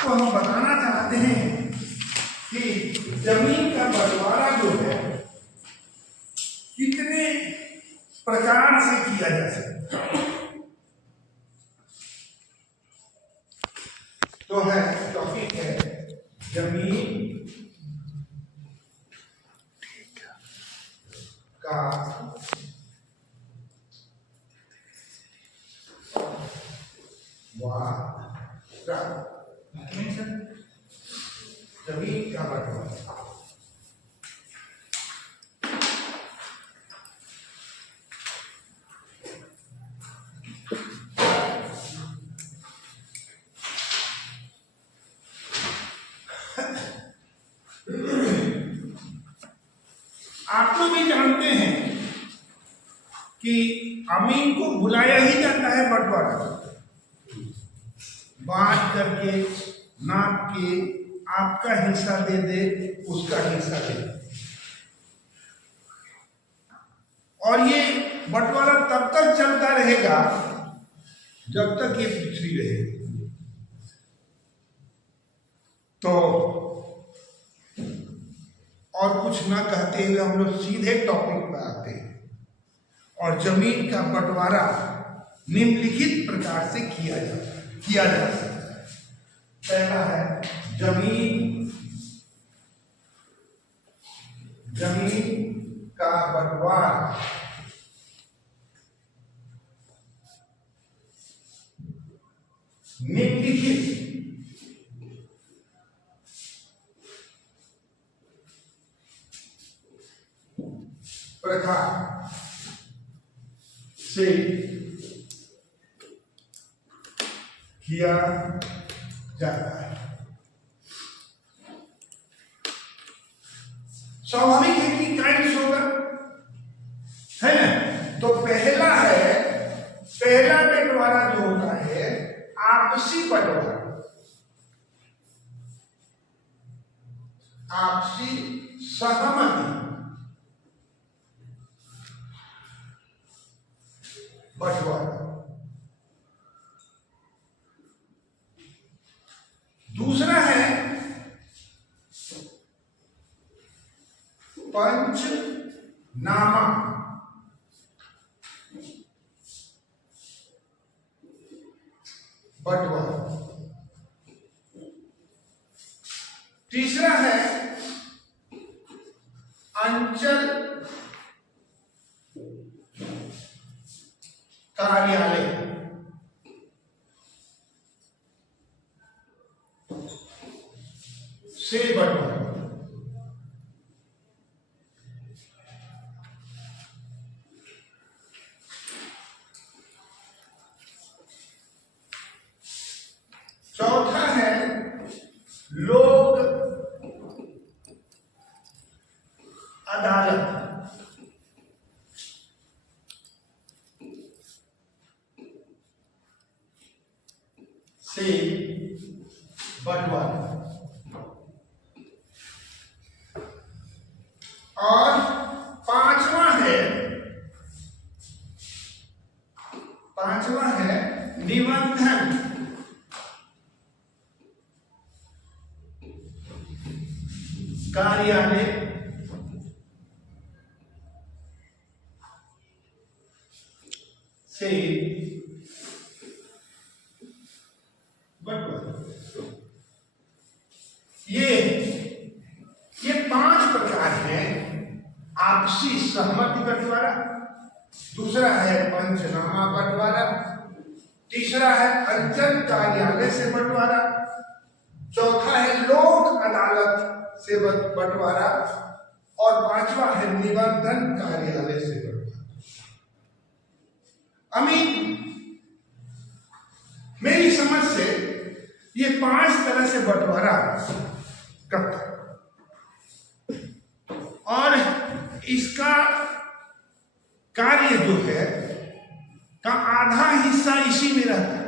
आपको हम बताना चाहते हैं कि जमीन का बंटवारा जो है कितने प्रकार से किया जा सकता है। तो है टॉपिक है जमीन का जमीन का बंटवारा। आप लोग भी जानते हैं कि अमीन को बुलाया ही जाता है बंटवारा, बांट करके नाप के आपका हिस्सा दे दे, उसका हिस्सा दे दे। और ये बंटवारा तब तक चलता रहेगा जब तक ये पृथ्वी रहेगी। तो और कुछ ना कहते हुए हम लोग सीधे टॉपिक पर आते हैं। और जमीन का बंटवारा निम्नलिखित प्रकार से किया जा सकता है। पहला है जमीन का बंटवारा निम्नलिखित प्रकार से किया जाता है। स्वाभाविक है कि काइंड्स होगा, है ना। तो पहला बंटवारा जो होता है आपसी बंटवारा, आपसी सहमति बंटवारा। दूसरा है पंचनामा, बंटवारा। तीसरा है अंचल कार्यालय, से बंटवारा। चौथा है लोक अदालत, से बंटवारा। और पांचवा है निबंधन कार्यालय, से बंटवारा। ये 5 प्रकार हैं आपसी सहमति बंटवारा। दूसरा है पंचनामा बंटवारा। तीसरा है अंचल कार्यालय से बंटवारा। चौथा है लोक अदालत से बंटवारा। और पांचवा है निबंधन कार्यालय से बंटवारा। अमीन मेरी समझ से ये 5 तरह से बंटवारा करता है। और इसका कार्य जो है का आधा हिस्सा इसी में रहता है।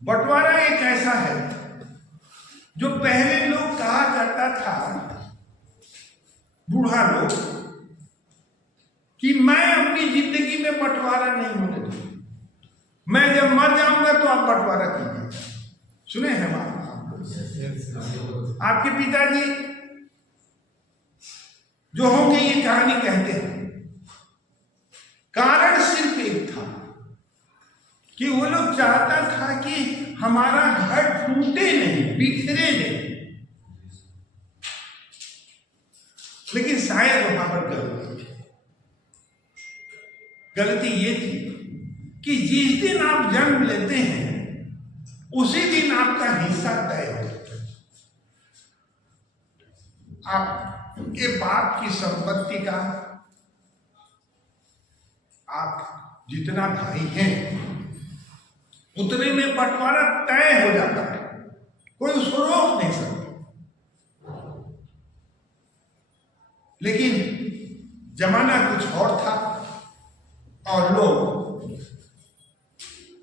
बंटवारा एक ऐसा है जो पहले लोग कहा करता था, बूढ़ा लोग, कि मैं अपनी जिंदगी में बंटवारा नहीं होने दूंगा, मैं जब मर जाऊंगा तो तो आप बंटवारा कीजिए। सुने हैं आप? आपके पिताजी जो होंगे ये कहानी कहते हैं, कारण सिर्फ एक था कि वो लोग चाहता था कि हमारा घर टूटे नहीं, बिखरे नहीं। लेकिन शायद वहां पर गलती ये थी कि जिस दिन आप जन्म लेते हैं उसी दिन आपका हिस्सा तय हो जाता है। आपके बाप की संपत्ति का आप जितना भाई हैं उतने में बंटवारा तय हो जाता है, कोई उसको रोक नहीं सकता। लेकिन जमाना कुछ और था और लोग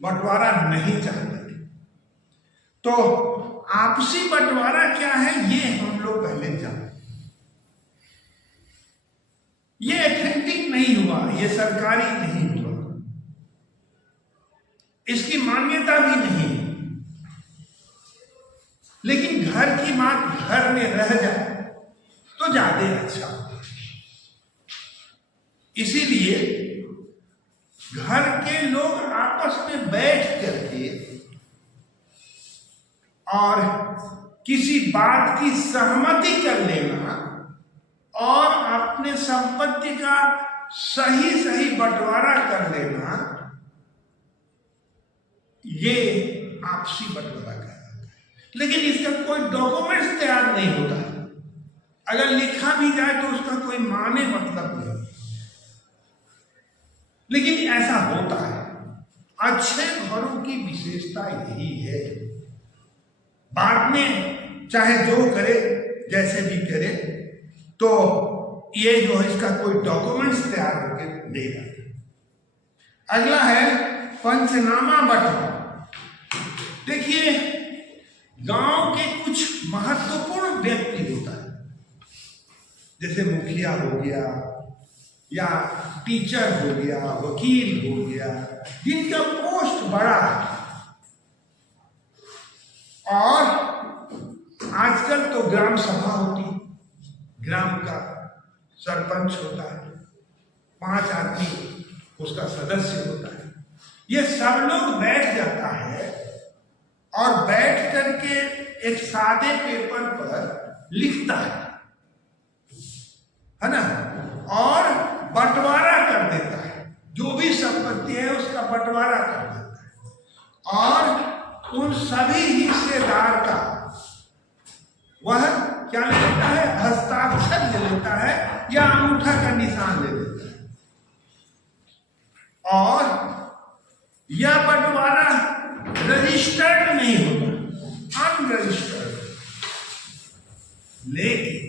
बंटवारा नहीं चाहते थे। तो आपसी बंटवारा क्या है ये हम लोग पहले जानते। ये एथेंटिक नहीं हुआ, ये सरकारी नहीं हुआ, इसकी मान्यता भी नहीं। लेकिन घर की बात घर में रह जाए तो ज्यादा अच्छा होता है। इसीलिए घर के लोग आपस में बैठ करके और किसी बात की सहमति कर लेना और अपने संपत्ति का सही बंटवारा कर लेना, ये आपसी बंटवारा कहलाता है। लेकिन इसका कोई डॉक्यूमेंट्स तैयार नहीं होता है। अगर लिखा भी जाए तो उसका कोई माने मतलब नहीं। लेकिन ऐसा होता है। अच्छे घरों की विशेषता यही है। बाद में चाहे जो करे, जैसे भी करे, तो ये जो है इसका कोई डॉक्यूमेंट्स तैयार करके देगा। अगला है पंचनामा बंटवारा। देखिए, गांव के कुछ महत्वपूर्ण व्यक्ति होता है, जैसे मुखिया हो गया या टीचर हो गया, वकील हो गया, जिनका पोस्ट बड़ा है। और आजकल तो ग्राम सभा होती, ग्राम का सरपंच होता है, 5 आदमी उसका सदस्य होता है। ये सब लोग बैठ जाता है और बैठ करके एक सादे पेपर पर लिखता है ना, और बंटवारा कर देता है। जो भी संपत्ति है उसका बंटवारा कर देता है और उन सभी हिस्सेदार का वह क्या ले लेता है, हस्ताक्षर ले लेता है या अंगूठा का निशान ले लेता है। और यह बंटवारा रजिस्टर्ड नहीं होता, अनरजिस्टर्ड। लेकिन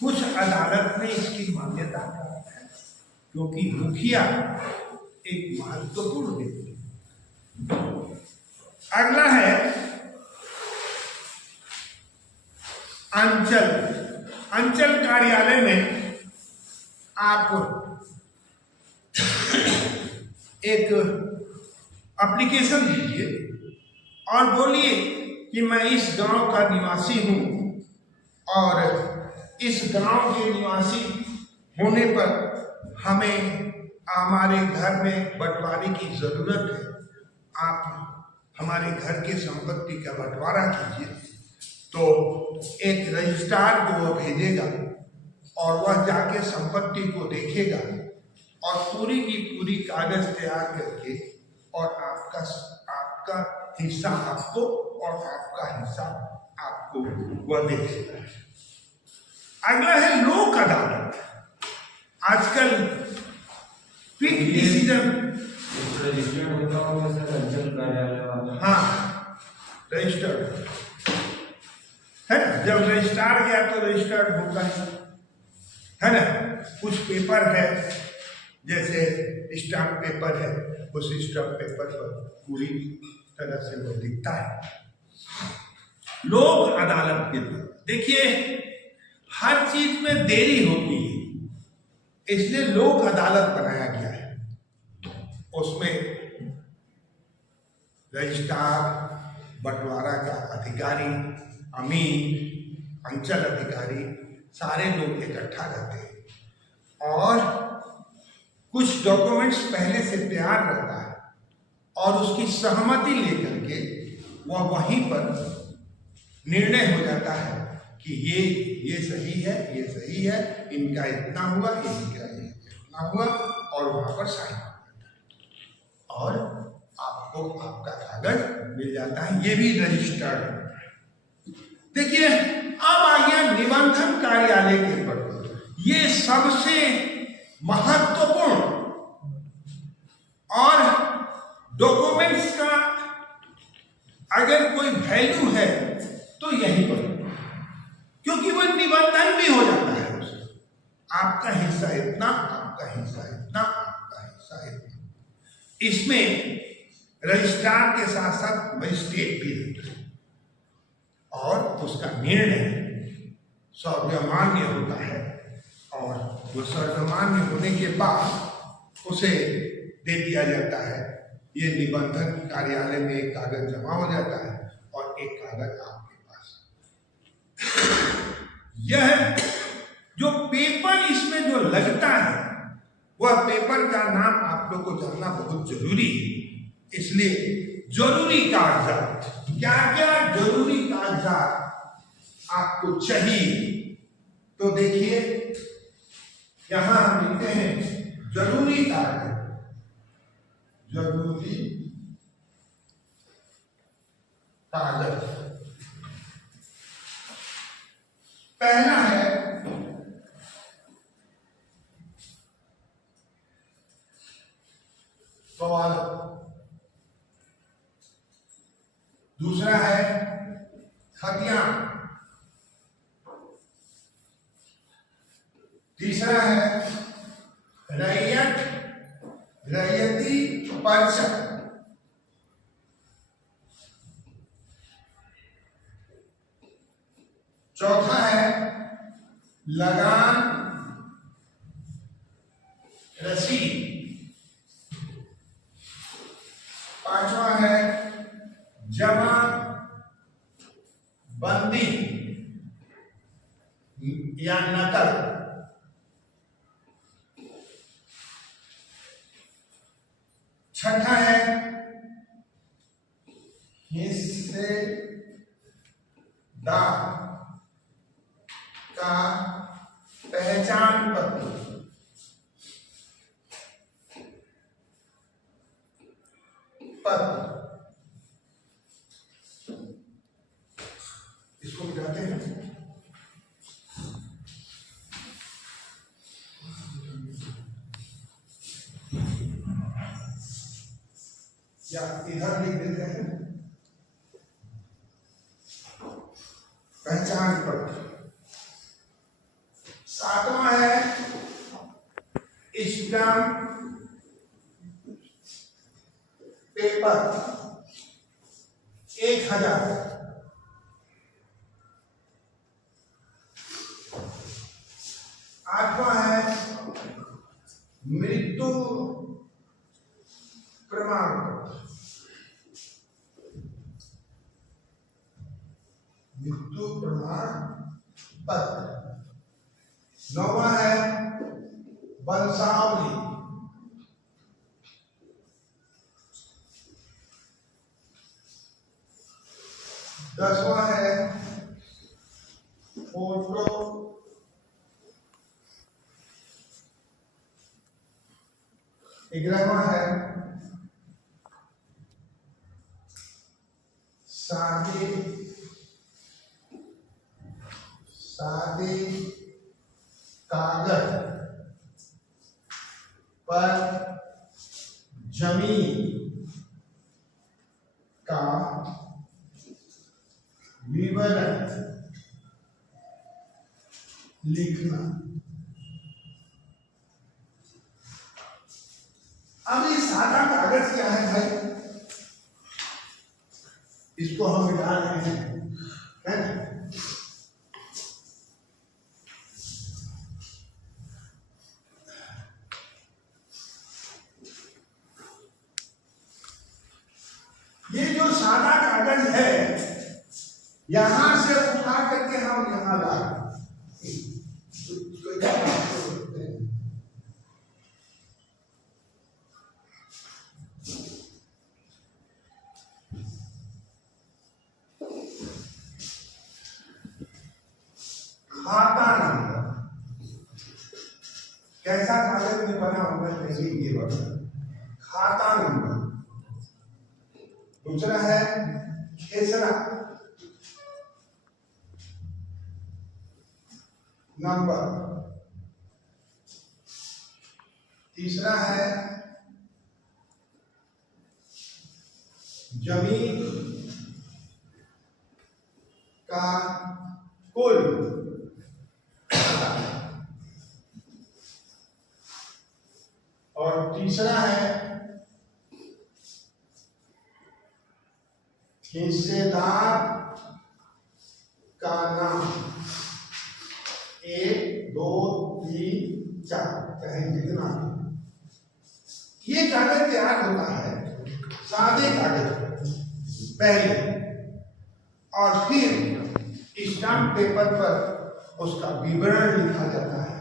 कुछ अदालत में इसकी मान्यता है, क्योंकि मुखिया एक महत्वपूर्ण व्यक्ति। अगला है अंचल कार्यालय में आप एक एप्लीकेशन दीजिए और बोलिए कि मैं इस गांव का निवासी हूं और इस गांव के निवासी होने पर हमें हमारे घर में बंटवारे की जरूरत है। आप हमारे घर के संपत्ति का बंटवारा कीजिए। तो एक रजिस्ट्रार को वह भेजेगा और वह जाके संपत्ति को देखेगा और पूरी की पूरी कागज तैयार करके और आपका हिस्सा आपको और आपका हिस्सा आपको वह दे देता है। अगला है लोक अदालत। आजकल क्विक डिसीजन रजिस्टर्ड होता होगा सर अंचल कार्यालय। हाँ, रजिस्टर्ड है ना। जब रजिस्ट्रार गया तो रजिस्टर्ड होता है ना। कुछ पेपर है, जैसे स्टाम्प पेपर है, उस स्टाम्प पेपर पर पूरी तरह से वो दिखता है। लोक अदालत के द्वारा देखिए, हर चीज में देरी होती है, इसलिए लोक अदालत बनाया गया है। उसमें रजिस्ट्रार, बंटवारा का अधिकारी, अमीन, अंचल अधिकारी, सारे लोग इकट्ठा रहते हैं और कुछ डॉक्यूमेंट्स पहले से तैयार रहता है और उसकी सहमति लेकर के वह वहीं पर निर्णय हो जाता है कि ये सही है, ये सही है, इनका इतना हुआ, इनका इतना हुआ, और वहां पर साइन हो जाता है और आपको आपका कागज मिल जाता है। ये भी रजिस्टर्ड है। देखिए, अब आ गया निबंधन कार्यालय के प्रति। ये सबसे महत्वपूर्ण और डॉक्यूमेंट्स का अगर कोई वैल्यू है तो यही पर, क्योंकि वो निबंधन भी हो जाता है उसका। आपका हिस्सा इतना, आपका हिस्सा इतना, आपका हिस्सा इतना। इसमें रजिस्ट्रार के साथ साथ मजिस्ट्रेट भी रहता है और उसका निर्णय सर्वमान्य होता है और वो सर्वमान्य होने के बाद उसे दे दिया जाता है। ये निबंधन कार्यालय में एक कागज जमा हो जाता है और एक कागज आपके पास। यह जो पेपर इसमें जो लगता है वह पेपर का नाम आप लोग को जानना बहुत जरूरी है। इसलिए जरूरी कागजात, क्या क्या जरूरी कागजात आपको चाहिए, तो देखिए यहां हम लिखते हैं जरूरी कागज। जरूरी कागज पहला है सवाल, दूसरा है खतियान, तीसरा है रैयत, रैयती पर्चा, चौथा है लगान रसीद, पांचवा है जमा बंदी या नकल, छठा है हिस्सेदार का पहचान पत्र, इसको मिटाते हैं। या इधर लिख देते हैं पहचान पत्र। सातवां है स्टैम्प पेपर 1000। आठवां है मृत्यु प्रमाण पत्र, मृत्यु प्रमाण पत्र। नौवां है वंशावली, 10वां है फोटो, 11वां है शादी कागज पर जमीन का विवरण लिखना। अब ये सादा कागज क्या है भाई, इसको हम मिटा रहे हैं, है ना? ये जो सादा कागज है यहां से उठा करके हम यहां ला खाता नंबर कैसा कागज में बना होगा चाहिए ये वाला खाता नंबर। दूसरा है खेसरा नंबर। तीसरा है जमीन का कुल और तीसरा है हिस्सेदार का नाम। 1 2 3 4 चाहे जितना ये कागज तैयार होता है सादे कागज पहले और फिर स्टाम्प पेपर पर उसका विवरण लिखा जाता है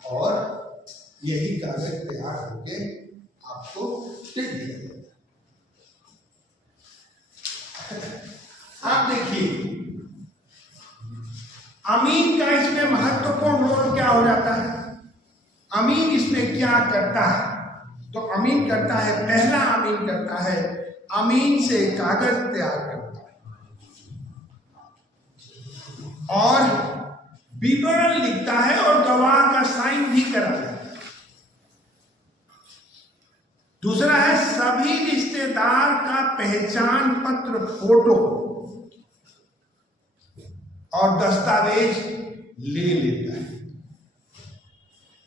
और यही कागज तैयार होके आपको दे दिया जाता है। आप देखिए अमीन का इसमें महत्वपूर्ण रोल क्या हो जाता है। अमीन इसमें क्या करता है तो अमीन करता है पहला अमीन करता है अमीन से कागज तैयार करता है और विवरण लिखता है और गवाह का साइन भी कराता है। दूसरा है सभी रिश्तेदार का पहचान पत्र फोटो और दस्तावेज ले लेता है।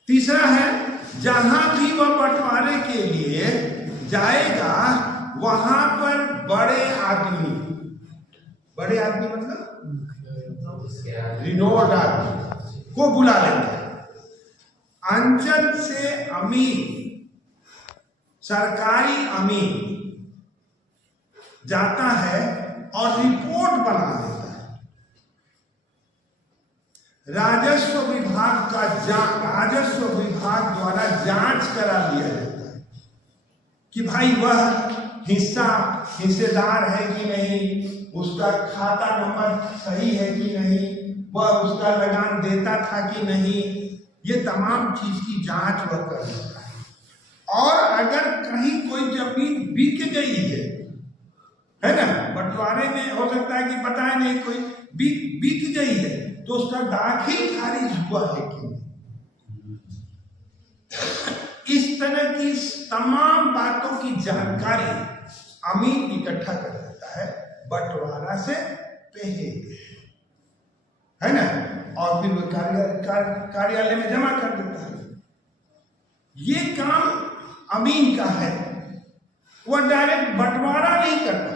तीसरा है जहां भी वह बंटवारे के लिए जाएगा वहां पर बड़े आदमी मतलब रिनोड आदमी को बुला लेता है। अंचल से अमीन सरकारी अमीन जाता है और रिपोर्ट बना लेता है। राजस्व विभाग द्वारा जांच करा लिया जाता है कि भाई वह हिस्सेदार है कि नहीं, उसका खाता नंबर सही है कि नहीं, वह उसका लगान देता था कि नहीं, ये तमाम चीज की जांच वह कर लेता है। और अगर कहीं कोई जमीन बिक गई है ना, बंटवारे में हो सकता है कि पता है नहीं कोई बिक गई है तो उसका दाखिल खारिज हुआ है कि नहीं, इस तरह की तमाम बातों की जानकारी अमीन इकट्ठा कर लेता है बंटवारा से पहले, है ना, और फिर वो कार्यालय में जमा कर देता है। ये काम अमीन का है, वह डायरेक्ट बंटवारा नहीं करता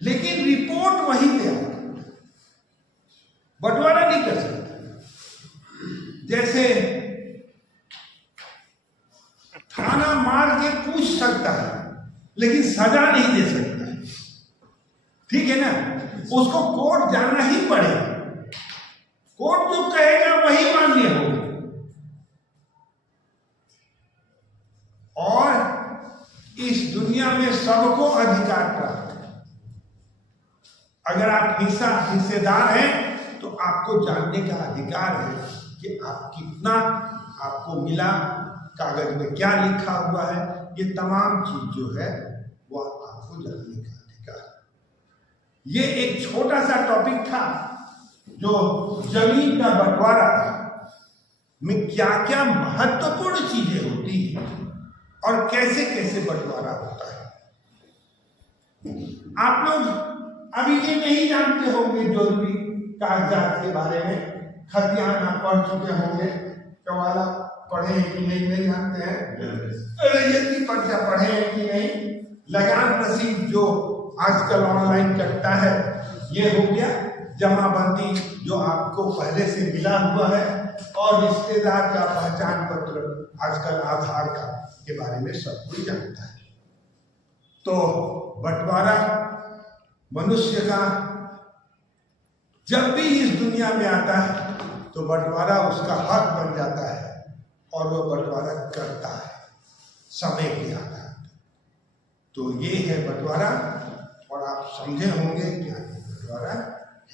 लेकिन रिपोर्ट वही तैयार करता है, बंटवारा नहीं कर सकता। जैसे थाना मार के पूछ सकता है लेकिन सजा नहीं दे सकता है, ठीक है ना, उसको कोर्ट जाना ही पड़ेगा, कोर्ट जो कहेगा वही मान्य होगा। और इस दुनिया में सबको अधिकार प्राप्त है। अगर आप हिस्सेदार हैं तो आपको जानने का अधिकार है कि आप कितना आपको मिला, कागज में क्या लिखा हुआ है, ये तमाम चीज जो है वह आपको जानने का अधिकार है। ये एक छोटा सा टॉपिक था जो जमीन का बंटवारा में क्या क्या महत्वपूर्ण चीजें होती हैं और कैसे कैसे बंटवारा होता है। आप लोग अभी ये नहीं जानते होंगे जो भी कागजात के बारे में, खतियान आप पढ़ चुके होंगे, कवाला पढ़े हैं कि नहीं जानते हैं, रैयती पर्चा पढ़े हैं कि नहीं, लगान रसीद जो आजकल ऑनलाइन कटता है ये हो गया, जमाबंदी जो आपको पहले से मिला हुआ है, और रिश्तेदार का पहचान पत्र आजकल आधार कार्ड के बारे में सब कोई जानता है। तो बंटवारा मनुष्य का जब भी इस दुनिया में आता है तो बंटवारा उसका हक बन जाता है और वो बंटवारा करता है समय के आधार पर। तो ये है बंटवारा, और आप समझे होंगे क्या बंटवारा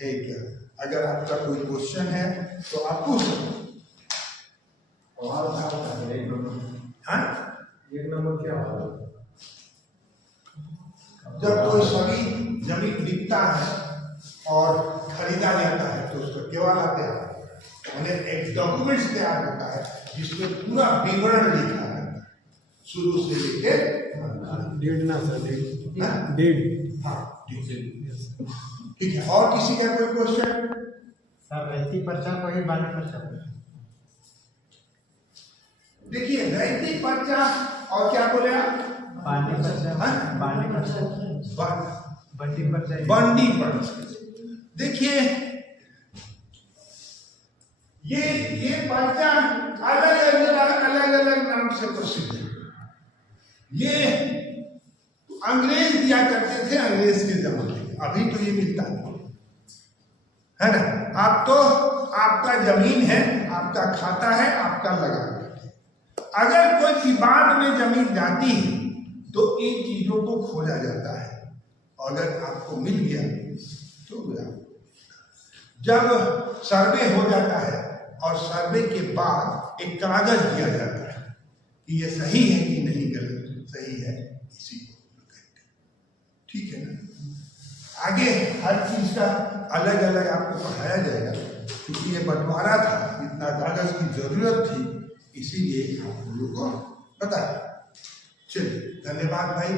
है क्या। अगर आपका कोई क्वेश्चन है तो आप पूछ सकते। और एक नंबर क्या होगा? जब कोई सभी जमीन बिकता है और खरीदा जाता है तो उसका केवल आते हैं, उन्हें एक डॉक्यूमेंट्स तैयार होता है जिसमें पूरा विवरण लिखा है शुरू से लेके डेढ़ ना सर, डेढ़। हाँ ठीक है। और किसी का कोई क्वेश्चन? सर रहती पर्चा को ही बांध पर्चा। देखिए रहती पर्चा और क्या बोले आप? बांडी पर्चा, हाँ? बांडी पर्चा, बंडी पर्चा, बंडी पर्चा। देखिए ये पर्चा अलग अलग नाम से प्रसिद्ध है। ये अंग्रेज दिया करते थे अंग्रेज के जमाने में, अभी तो ये मिलता नहीं है ना। आप तो आपका जमीन है, आपका खाता है, आपका लगा। अगर कोई विवाद में जमीन जाती है तो इन चीजों को खोजा जाता है, अगर आपको मिल गया तो मिला। जब सर्वे हो जाता है और सर्वे के बाद एक कागज दिया जाता है कि ये सही है कि नहीं, गलत सही है, इसी को कहते हैं। ठीक है ना। आगे हर चीज का अलग अलग आपको पढ़ाया जाएगा, क्योंकि ये बंटवारा था, इतना कागज की जरूरत थी, इसीलिए आप लोगों को बताया। चलिए धन्यवाद भाई।